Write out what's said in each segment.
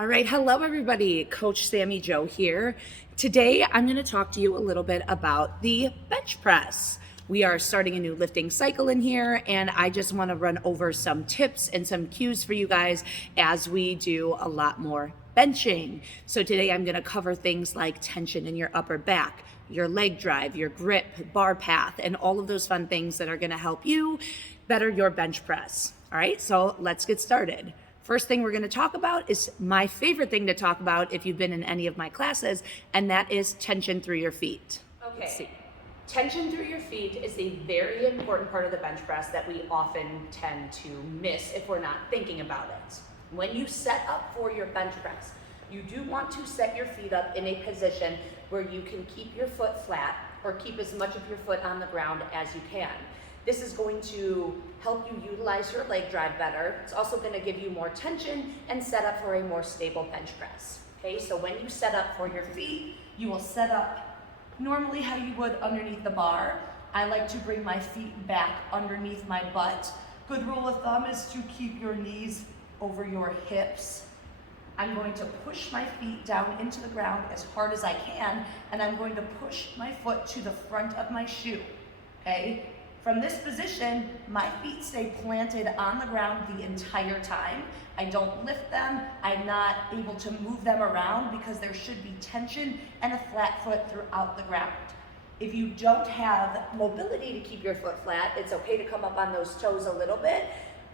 All right, hello everybody. Coach Sammy Joe here. Today I'm going to talk to you a little bit about the bench press. We are starting a new lifting cycle in here, and I just want to run over some tips and some cues for you guys as we do a lot more benching. So today I'm going to cover things like tension in your upper back, your leg drive, your grip, bar path, and all of those fun things that are going to help you better your bench press. All right, so let's get started. First thing we're going to talk about is my favorite thing to talk about if you've been in any of my classes, and that is tension through your feet. Okay. Tension through your feet is a very important part of the bench press that we often tend to miss if we're not thinking about it. When you set up for your bench press, you do want to set your feet up in a position where you can keep your foot flat or keep as much of your foot on the ground as you can. This is going to help you utilize your leg drive better. It's also going to give you more tension and set up for a more stable bench press. Okay, so when you set up for your feet, you will set up normally how you would underneath the bar. I like to bring my feet back underneath my butt. Good rule of thumb is to keep your knees over your hips. I'm going to push my feet down into the ground as hard as I can, and I'm going to push my foot to the front of my shoe. Okay? From this position, my feet stay planted on the ground the entire time. I don't lift them. I'm not able to move them around because there should be tension and a flat foot throughout the ground. If you don't have mobility to keep your foot flat, it's okay to come up on those toes a little bit.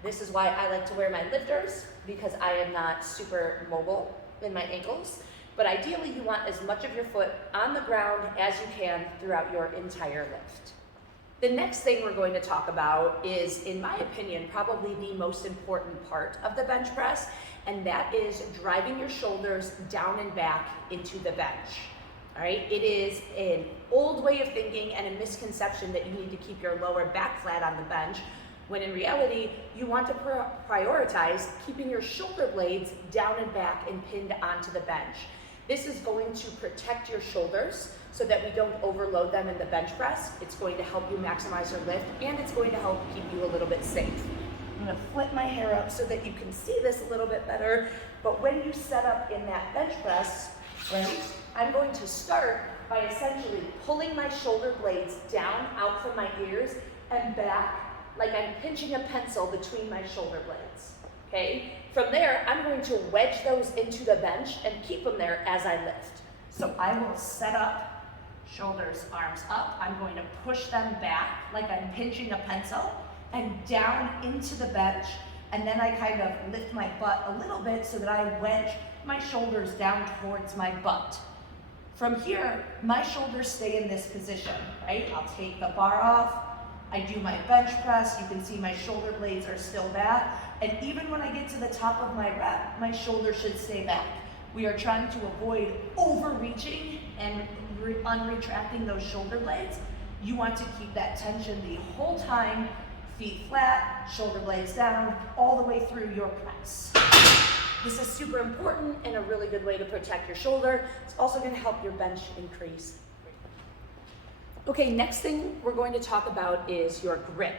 This is why I like to wear my lifters, because I am not super mobile in my ankles. But ideally, you want as much of your foot on the ground as you can throughout your entire lift. The next thing we're going to talk about is, in my opinion, probably the most important part of the bench press, and that is driving your shoulders down and back into the bench. All right, it is an old way of thinking and a misconception that you need to keep your lower back flat on the bench, when in reality, you want to prioritize keeping your shoulder blades down and back and pinned onto the bench. This is going to protect your shoulders so that we don't overload them in the bench press. It's going to help you maximize your lift, and it's going to help keep you a little bit safe. I'm gonna flip my hair up so that you can see this a little bit better. But when you set up in that bench press, right, I'm going to start by essentially pulling my shoulder blades down out from my ears and back like I'm pinching a pencil between my shoulder blades. Okay? From there, I'm going to wedge those into the bench and keep them there as I lift. So I will set up, shoulders, arms up. I'm going to push them back like I'm pinching a pencil and down into the bench. And then I kind of lift my butt a little bit so that I wedge my shoulders down towards my butt. From here, my shoulders stay in this position, right? I'll take the bar off. I do my bench press. You can see my shoulder blades are still back. And even when I get to the top of my rep, my shoulders should stay back. We are trying to avoid overreaching and unretracting those shoulder blades. You want to keep that tension the whole time, feet flat, shoulder blades down, all the way through your press. This is super important and a really good way to protect your shoulder. It's also going to help your bench increase. Okay, next thing we're going to talk about is your grip.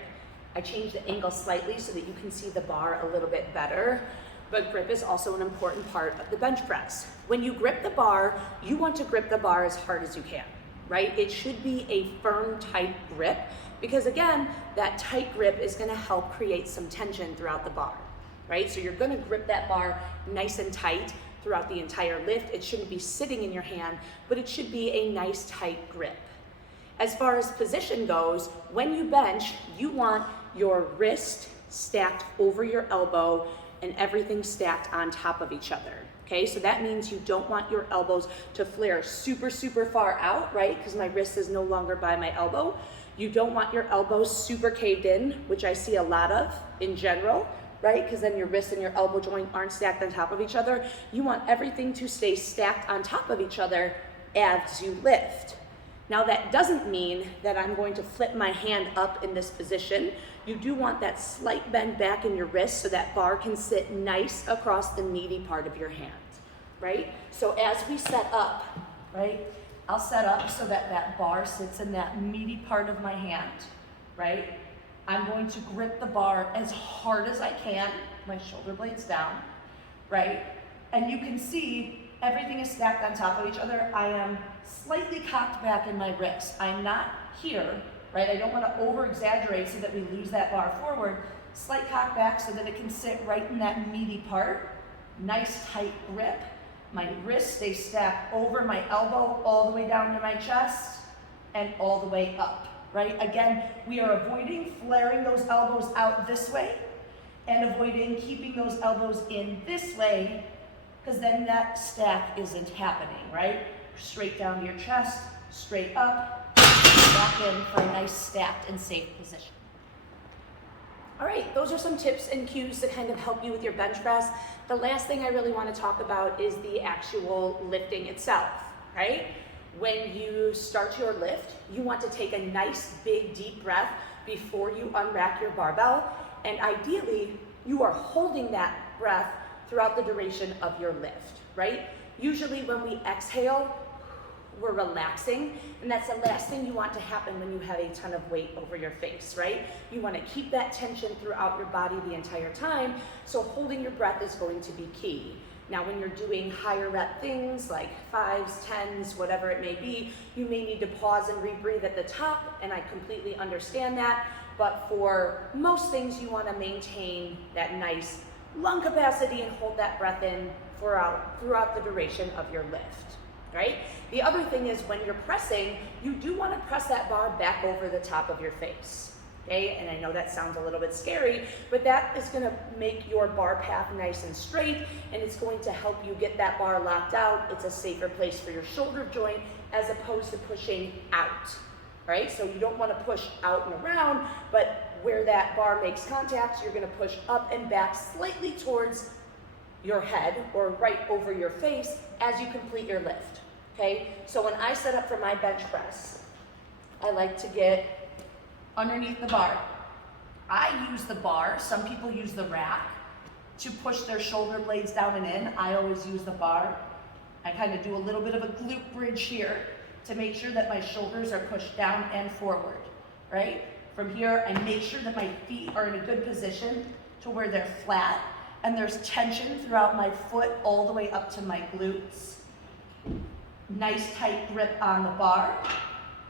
I changed the angle slightly so that you can see the bar a little bit better, but grip is also an important part of the bench press. When you grip the bar, you want to grip the bar as hard as you can, right? It should be a firm, tight grip, because again, that tight grip is gonna help create some tension throughout the bar, right? So you're gonna grip that bar nice and tight throughout the entire lift. It shouldn't be sitting in your hand, but it should be a nice, tight grip. As far as position goes, when you bench, you want your wrist stacked over your elbow and everything stacked on top of each other. Okay, so that means you don't want your elbows to flare super, super far out, right? Because my wrist is no longer by my elbow. You don't want your elbows super caved in, which I see a lot of in general, right? Because then your wrist and your elbow joint aren't stacked on top of each other. You want everything to stay stacked on top of each other as you lift. Now that doesn't mean that I'm going to flip my hand up in this position. You do want that slight bend back in your wrist so that bar can sit nice across the meaty part of your hand, right? So as we set up, right, I'll set up so that that bar sits in that meaty part of my hand, right? I'm going to grip the bar as hard as I can, my shoulder blades down, right? And you can see everything is stacked on top of each other. I am slightly cocked back in my wrist. I'm not here, right? I don't want to over exaggerate so that we lose that bar forward. Slight cock back so that it can sit right in that meaty part. Nice tight grip. My wrist stays stacked over my elbow all the way down to my chest and all the way up, right? Again, we are avoiding flaring those elbows out this way and avoiding keeping those elbows in this way, because then that stack isn't happening, right? Straight down to your chest, straight up, back in for a nice stacked and safe position. All right, those are some tips and cues to kind of help you with your bench press. The last thing I really want to talk about is the actual lifting itself, right? When you start your lift, you want to take a nice, big, deep breath before you unrack your barbell. And ideally, you are holding that breath throughout the duration of your lift, right? Usually when we exhale, we're relaxing, and that's the last thing you want to happen when you have a ton of weight over your face, right? You want to keep that tension throughout your body the entire time, so holding your breath is going to be key. Now, when you're doing higher rep things like 5s, 10s, whatever it may be, you may need to pause and rebreathe at the top, and I completely understand that, but for most things, you want to maintain that nice lung capacity and hold that breath in throughout the duration of your lift. Right? The other thing is when you're pressing, you do want to press that bar back over the top of your face. Okay? And I know that sounds a little bit scary, but that is going to make your bar path nice and straight, and it's going to help you get that bar locked out. It's a safer place for your shoulder joint as opposed to pushing out. Right? So you don't want to push out and around, but where that bar makes contact, you're going to push up and back slightly towards your head or right over your face as you complete your lift. Okay, so when I set up for my bench press, I like to get underneath the bar. I use the bar, some people use the rack to push their shoulder blades down and in. I always use the bar. I kind of do a little bit of a glute bridge here to make sure that my shoulders are pushed down and forward, right? From here, I make sure that my feet are in a good position to where they're flat and there's tension throughout my foot all the way up to my glutes. Nice tight grip on the bar,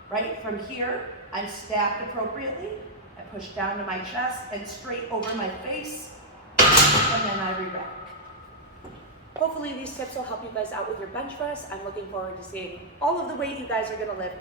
right? From here, I'm stacked appropriately. I push down to my chest and straight over my face, and then I re-rack. Hopefully these tips will help you guys out with your bench press. I'm looking forward to seeing all of the weight you guys are gonna lift